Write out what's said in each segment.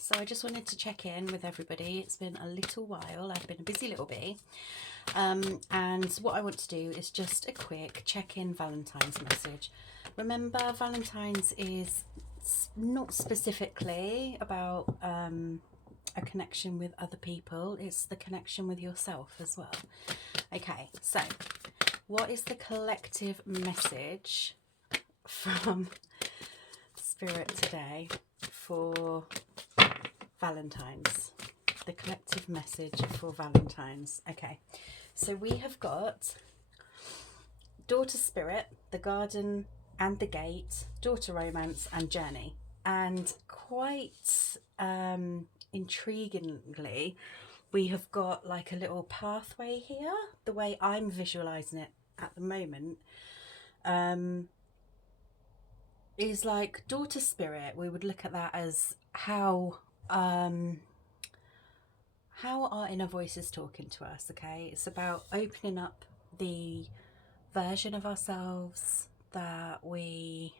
So I just wanted to check in with everybody. It's been a little while. I've been a busy little bee. And what I want to do is just a quick check-in Valentine's message. Remember, Valentine's is not specifically about a connection with other people. It's the connection with yourself as well. Okay, so what is the collective message from Spirit today for Valentine's? The collective message for Valentine's. Okay, so we have got Daughter Spirit, the Garden and the Gate, Daughter Romance and Journey. And quite intriguingly, we have got like a little pathway here. The way I'm visualizing it at the moment is like Daughter Spirit. We would look at that as how our inner voice is talking to us. Okay, it's about opening up the version of ourselves that we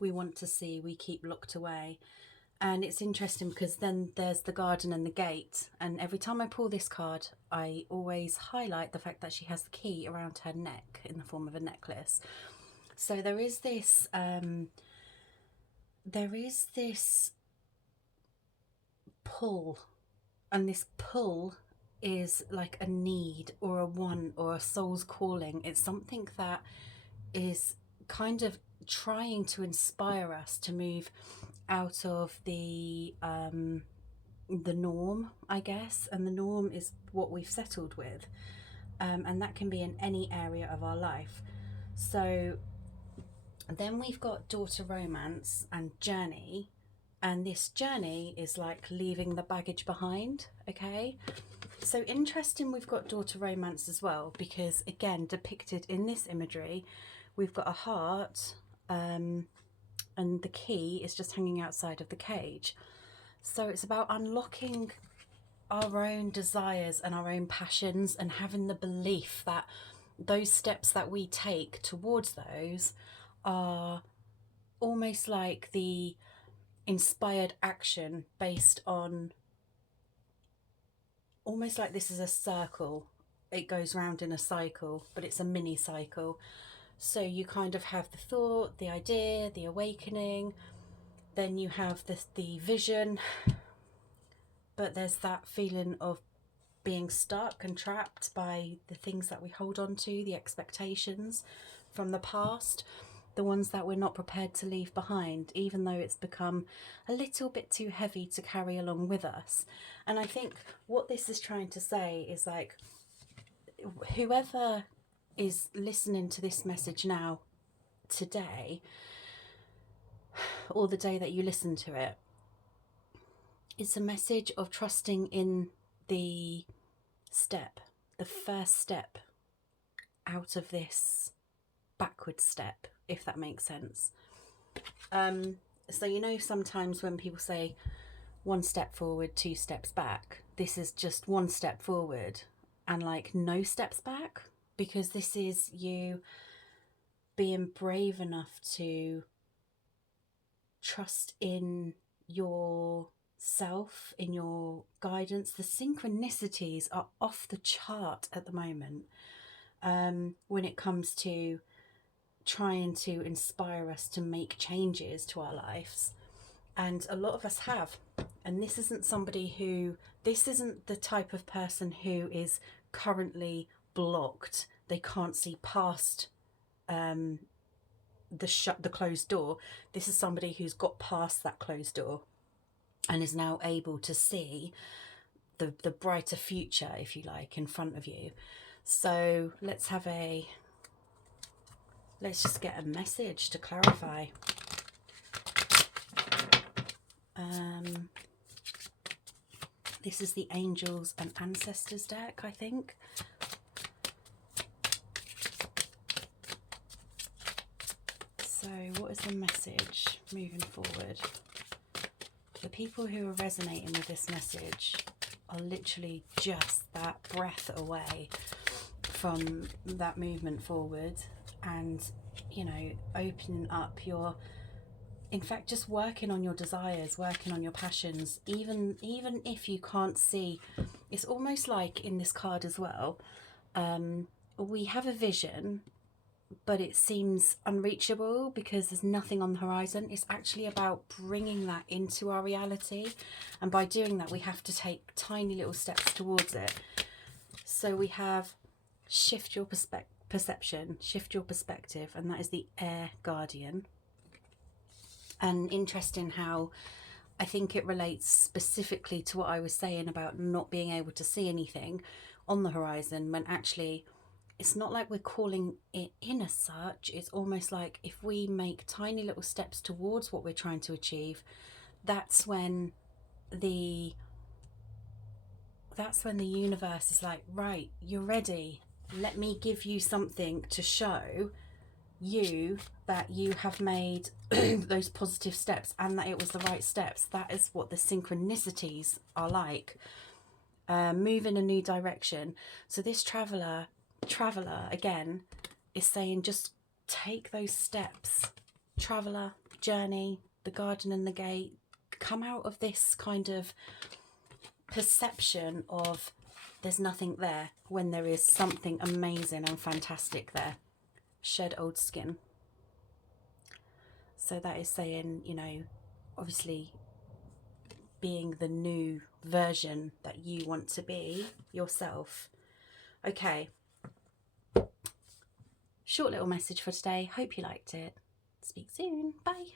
want to see, we keep locked away. And it's interesting because then there's the Garden and the Gate, and every time I pull this card I always highlight the fact that she has the key around her neck in the form of a necklace. So there is this pull, and this pull is like a need or a want or a soul's calling. It's something that is kind of trying to inspire us to move out of the norm, I guess, and the norm is what we've settled with, and that can be in any area of our life. So then we've got Daughter Romance and Journey, and this journey is like leaving the baggage behind. Okay, so interesting, we've got Daughter Romance as well, because again, depicted in this imagery, we've got a heart, and the key is just hanging outside of the cage. So it's about unlocking our own desires and our own passions, and having the belief that those steps that we take towards those are almost like the inspired action based on, almost like this is a circle. It goes round in a cycle, but it's a mini cycle. So you kind of have the thought, the idea, the awakening, then you have the vision, but there's that feeling of being stuck and trapped by the things that we hold on to, the expectations from the past, the ones that we're not prepared to leave behind, even though it's become a little bit too heavy to carry along with us. And I think what this is trying to say is like, whoever is listening to this message now, today, or the day that you listen to it, it's a message of trusting in the first step out of this backward step, if that makes sense. So you know, sometimes when people say 1 step forward, 2 steps back, this is just 1 step forward and like no steps back, because this is you being brave enough to trust in yourself, in your guidance. The synchronicities are off the chart at the moment when it comes to trying to inspire us to make changes to our lives. And a lot of us have. And this isn't the type of person who is currently blocked. They can't see past the closed door. This is somebody who's got past that closed door and is now able to see the brighter future, if you like, in front of you. So let's just get a message to clarify. This is the Angels and Ancestors deck, I think. So what is the message moving forward? The people who are resonating with this message are literally just that breath away from that movement forward, and, you know, opening up your in fact, just working on your desires, working on your passions, even if you can't see, it's almost like in this card as well, we have a vision, but it seems unreachable because there's nothing on the horizon. It's actually about bringing that into our reality, and by doing that we have to take tiny little steps towards it. So we have shift your perception, shift your perspective, and that is the Air Guardian. And interesting how I think it relates specifically to what I was saying about not being able to see anything on the horizon, when actually it's not like we're calling it in as such. It's almost like if we make tiny little steps towards what we're trying to achieve, that's when the universe is like, right, you're ready. Let me give you something to show you that you have made those positive steps and that it was the right steps. That is what the synchronicities are like. Move in a new direction. So this traveler again is saying, just take those steps. Traveler, journey, the garden and the gate. Come out of this kind of perception of there's nothing there when there is something amazing and fantastic there. Shed old skin. So that is saying, you know, obviously being the new version that you want to be yourself. Okay. Short little message for today. Hope you liked it. Speak soon. Bye.